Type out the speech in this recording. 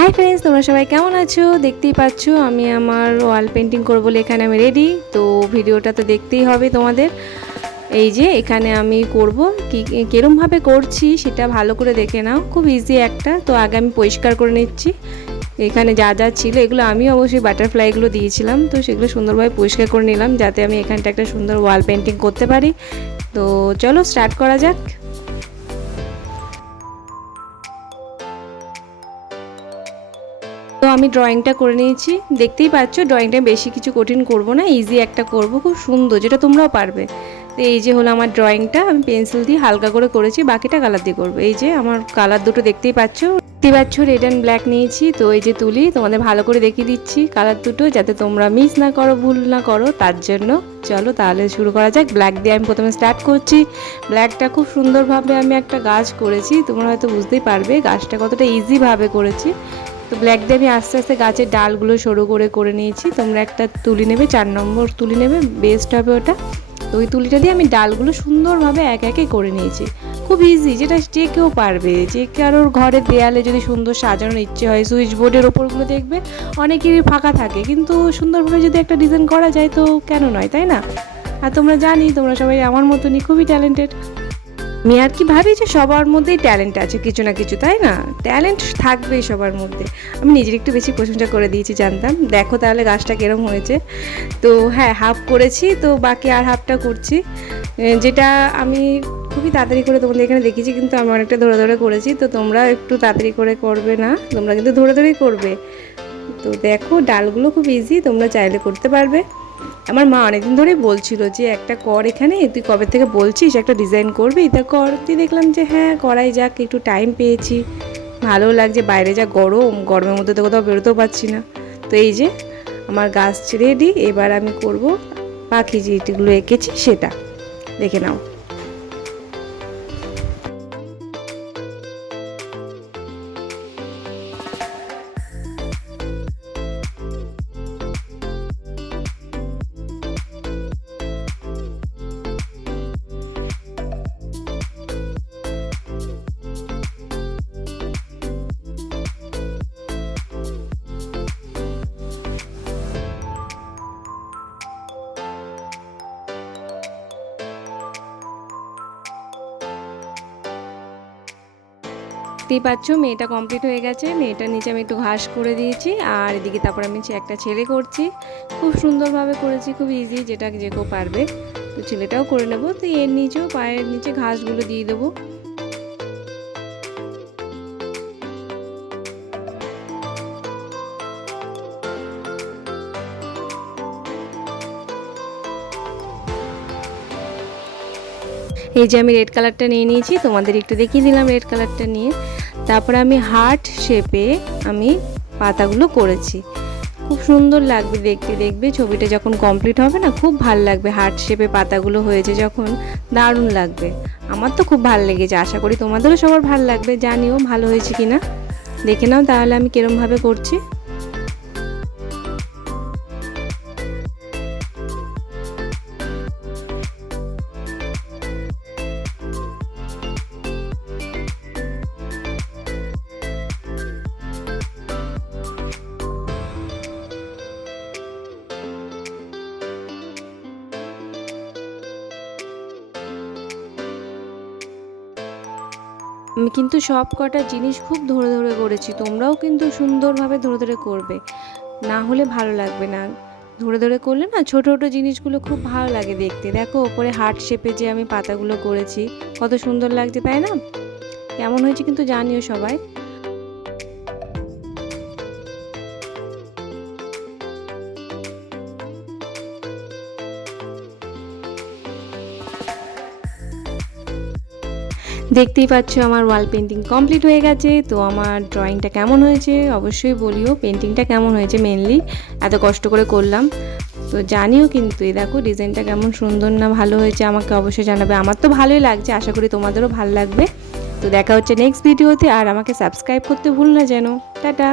Hi friends, তোমরা সবাই কেমন আছো? দেখতেই পাচ্ছ আমি আমার ওয়াল পেন্টিং করবো বলে এখানে আমি রেডি। তো ভিডিওটা তো দেখতেই হবে তোমাদের। এই যে এখানে আমি করব কিরমভাবে করছি সেটা ভালো করে দেখে নাও, খুব ইজি একটা। তো আগে আমি পরিষ্কার করে নিচ্ছি। এখানে যা যা ছিল এগুলো আমি অবশ্যই বাটারফ্লাইগুলো দিয়েছিলাম, তো সেগুলো সুন্দরভাবে পরিষ্কার করে নিলাম যাতে আমি এখানটা একটা সুন্দর ওয়াল পেন্টিং করতে পারি। তো চলো স্টার্ট করা যাক। তো আমি ড্রয়িংটা করে নিয়েছি, দেখতেই পাচ্ছ ড্রয়িংটা বেশি কিছু কঠিন করব না, ইজি একটা করব, খুব সুন্দর, যেটা তোমরাও পারবে। তো এই যে হলো আমার ড্রয়িংটা, আমি পেন্সিল দিয়ে হালকা করে করেছি, বাকিটা কালার দিয়ে করবো। এই যে আমার কালার দুটো দেখতেই পাচ্ছ রেড অ্যান্ড ব্ল্যাক নিয়েছি। তো এই যে তুলি তোমাদের ভালো করে দেখিয়ে দিচ্ছি কালার দুটো, যাতে তোমরা মিস না করো, ভুল না করো, তার জন্য। চলো তাহলে শুরু করা যাক। ব্ল্যাক দিয়ে আমি প্রথমে স্টার্ট করছি। ব্ল্যাকটা খুব সুন্দরভাবে আমি একটা গাছ করেছি, তোমরা হয়তো বুঝতেই পারবে গাছটা কতটা ইজিভাবে করেছি। তো ব্ল্যাক দিয়ে আমি আস্তে আস্তে গাছের ডালগুলো সরু করে নিয়েছি। তোমরা একটা তুলি নেবে, 4 নম্বর তুলি নেবে, বেস্ট হবে ওটা। তো ওই তুলিটা দিয়ে আমি ডালগুলো সুন্দরভাবে এক একে করে নিয়েছি, খুব ইজি, যেটা যে কেউ পারবে। যে কারোর ঘরের দেয়ালে যদি সুন্দর সাজানোর ইচ্ছে হয়, সুইচ বোর্ডের ওপরগুলো দেখবে অনেকেরই ফাঁকা থাকে, কিন্তু সুন্দরভাবে যদি একটা ডিজাইন করা যায় তো কেন নয়, তাই না? আর তোমরা জানি তোমরা সবাই আমার মতনই খুবই ট্যালেন্টেড। আমি আর কি ভাবি যে সবার মধ্যেই ট্যালেন্ট আছে কিছু না কিছু, তাই না? ট্যালেন্ট থাকবেই সবার মধ্যে। আমি নিজের একটু বেশি প্রশংসা করে দিয়েছি, জানতাম। দেখো তাহলে গাছটা কিরম হয়েছে। তো হ্যাঁ, হাফ করেছি, তো বাকি আর হাফটা করছি, যেটা আমি খুবই তাড়াতাড়ি করে তোমাদের এখানে দেখিয়েছি, কিন্তু আমি অনেকটা ধরে ধরে করেছি। তো তোমরা একটু তাড়াতাড়ি করে করবে না, তোমরা কিন্তু ধরে ধরেই করবে। তো দেখো ডালগুলো খুব ইজি, তোমরা চাইলে করতে পারবে। আমার মা অনেকদিন ধরেই বলছিল যে একটা কর এখানে, তুই কবে থেকে বলছিস একটা ডিজাইন করবি, তা কর। তুই দেখলাম যে হ্যাঁ করাই যাক, একটু টাইম পেয়েছি, ভালো লাগছে। বাইরে যা গরম, গরমের মধ্যে তো কোথাও বেরোতেও পারছি না। তো এই যে আমার গাছ রেডি, এবার আমি করব পাখি যেগুলো এঁকেছি সেটা, দেখে নাও। দেখতেই পাচ্ছ মেয়েটা কমপ্লিট হয়ে গেছে। মেয়েটার নিচে আমি একটু ঘাস করে দিয়েছি, আর এদিকে তারপর আমি একটা ছেলে করছি। খুব সুন্দরভাবে করেছি, খুব ইজি, যেটা যে কেউ পারবে। তো ছেলেটাও করে নেবো। তো এর নিচেও পায়ের নিচে ঘাসগুলো দিয়ে দেবো। এই যে আমি রেড কালারটা নিয়ে নিয়েছি, তোমাদের একটু দেখিয়ে দিলাম রেড কালারটা নিয়ে। তারপরে আমি হার্ট শেপে আমি পাতাগুলো করেছি, খুব সুন্দর লাগবে দেখতে। দেখবে ছবিটা যখন কমপ্লিট হবে না, খুব ভালো লাগবে। হার্ট শেপে পাতাগুলো হয়েছে যখন, দারুণ লাগবে। আমার তো খুব ভালো লেগেছে, আশা করি তোমাদেরও সবার ভালো লাগবে। জানিও ভালো হয়েছে কিনা, দেখে নাও তাহলে আমি কিরমভাবে করছি। আমি কিন্তু সব কটা জিনিস খুব ধরে ধরে করেছি, তোমরাও কিন্তু সুন্দরভাবে ধরে ধরে করবে, না হলে ভালো লাগবে না। ধরে ধরে করলে না ছোট ছোট জিনিসগুলো খুব ভালো লাগে দেখতে। দেখো ওপরে হার্ট শেপে যে আমি পাতাগুলো করেছি, কত সুন্দর লাগছে, তাই না? কেমন হয়েছে কিন্তু জানিও সবাই। দেখতেই পাচ্ছ আমার ওয়াল পেন্টিং কমপ্লিট হয়ে গেছে। তো আমার ড্রয়িংটা কেমন হয়েছে অবশ্যই বলিও, পেন্টিংটা কেমন হয়েছে, মেনলি এত কষ্ট করে করলাম। তো জানিও কিন্তু, এই দেখো ডিজাইনটা কেমন সুন্দর না ভালো হয়েছে, আমাকে অবশ্যই জানাবে। আমার তো ভালোই লাগছে, আশা করি তোমাদেরও ভালো লাগবে। তো দেখা হচ্ছে নেক্সট ভিডিওতে, আর আমাকে সাবস্ক্রাইব করতে ভুল না যেন। টাটা।